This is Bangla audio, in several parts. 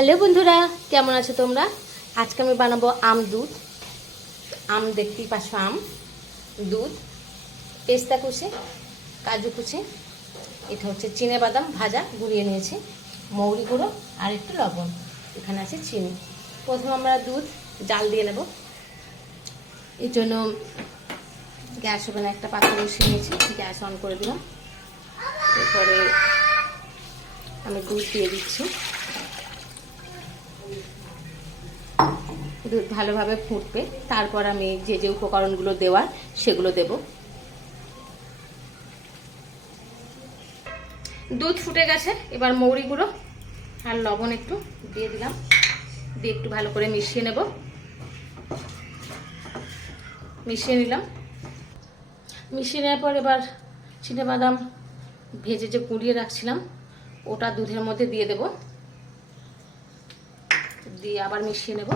হ্যালো বন্ধুরা, কেমন আছো তোমরা? আজকে আমি বানাবো আম দুধ। আম দেখতেই পাচ্ছ আম, দুধ, পেস্তা কুচি, কাজু কুচি। এটা হচ্ছে চিনে বাদাম ভাজা, গুঁড়িয়ে নিয়েছি। মৌরি গুঁড়ো আর একটু লবণ। এখানে আছে চিনি। প্রথমে আমরা দুধ, জাল দিয়ে নেব। এই জন্য গ্যাস ওভেনে একটা পাত্র বসিয়ে নিয়েছি। গ্যাস অন করে দিলাম। এরপরে আমি দুধ দিয়ে দিচ্ছি। দুধ ভালোভাবে ফুটবে। তারপর আমি যে যে উপকরণগুলো দেওয়ার, সেগুলো দেব। দুধ ফুটে গেছে, এবার মৌরি গুঁড়ো আর লবণ একটু দিয়ে দিলাম। দিয়ে একটু ভালো করে মিশিয়ে নেব। মিশিয়ে নিলাম। মিশিয়ে নেওয়ার পর এবার বাদাম ভেজে যে গুঁড়িয়ে রাখছিলাম, ওটা দুধের মধ্যে দিয়ে দেব। দিয়ে আবার মিশিয়ে নেব।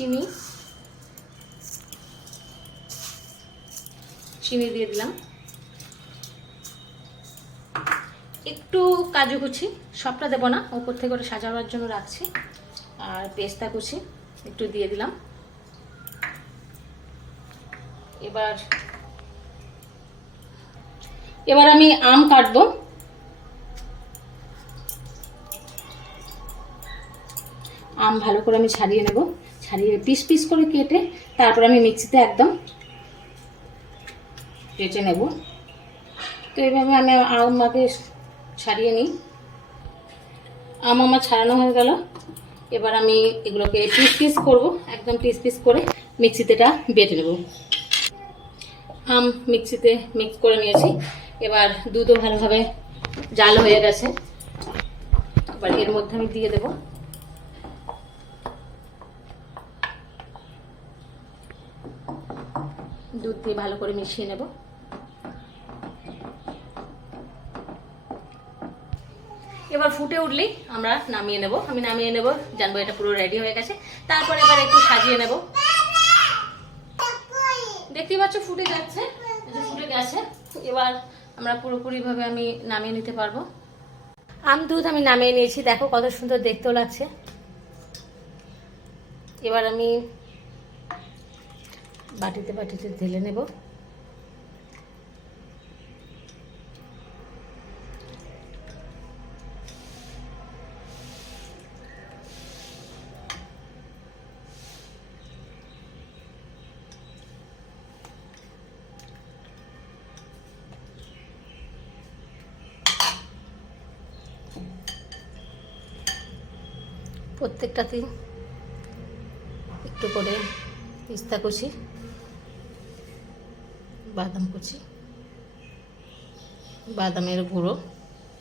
চিনি। চিনি দিয়ে দিলাম। একটু কাজু কুচি, সবটা দেবো না উপর থেকে করে সাজানোর জন্য রাখছি। আর পেস্তা কুচি একটু দিয়ে দিলাম। এবার এবার আমি আম কাটবো। আম ভালো করে আমি ছাড়িয়ে নেব। ছাড়িয়ে পিস পিস করে কেটে তারপর আমি মিক্সিতে একদম কেটে নেব। তো এইভাবে আমি আমাকে ছাড়িয়ে নিই। আম আমার ছাড়ানো হয়ে গেল। এবার আমি এগুলোকে পিস পিস করব, একদম পিস পিস করে মিক্সিতে এটা বেটে নেব। আম মিক্সিতে মিক্স করে নিয়েছি। এবার দুধও ভালোভাবে জাল হয়ে গেছে। এবার এর মধ্যে আমি দিয়ে দেব দুধ দিয়ে ভালো করে মিশিয়ে নেব। এবার ফুটে উঠলেই আমরা নামিয়ে নেব। আমি নামিয়ে নেব, জানব এটা পুরো রেডি হয়ে গেছে। তারপর এবার একটু সাজিয়ে নেব। দেখতেই পাচ্ছ ফুটে যাচ্ছে ফুটে গেছে। এবার আমরা পুরোপুরিভাবে আমি নামিয়ে নিতে পারব। আম দুধ আমি নামিয়ে নিয়েছি, দেখো কত সুন্দর দেখতেও লাগছে। এবার আমি বাটিতে বাটিতে ঢেলে নেব। প্রত্যেকটাতেই একটু করে পিস্তা কুচি। বাদাম কুচি, বাদামের গুঁড়ো,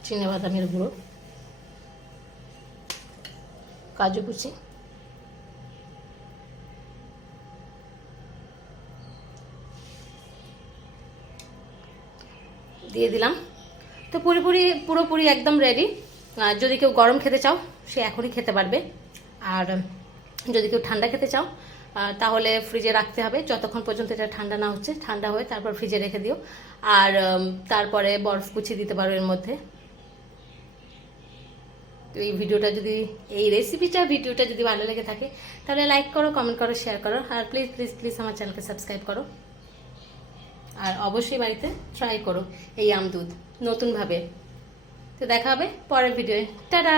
চিনে বাদামের গুঁড়ো, কাজু কুচি, দিয়ে দিলাম। তো পুরোপুরি পুরোপুরি একদম রেডি যদি কেউ গরম খেতে চাও, সে এখনই খেতে পারবে। আর যদি কেউ ঠান্ডা খেতে চাও তাহলে ফ্রিজে রাখতে হবে। যতক্ষণ পর্যন্ত এটা ঠান্ডা না হচ্ছে, ঠান্ডা হয়ে তারপর ফ্রিজে রেখে দিও। আর তারপরে বরফ কুচি দিতে পারো এর মধ্যে। তো এই ভিডিওটা যদি, এই রেসিপিটা ভিডিওটা যদি ভালো লেগে থাকে, তাহলে লাইক করো কমেন্ট করো শেয়ার করো। আর প্লিজ প্লিজ প্লিজ আমার চ্যানেলকে সাবস্ক্রাইব করো। আর অবশ্যই বাড়িতে ট্রাই করো এই আম দুধ, নতুনভাবে। তো দেখা হবে পরের ভিডিওয়ে টাটা!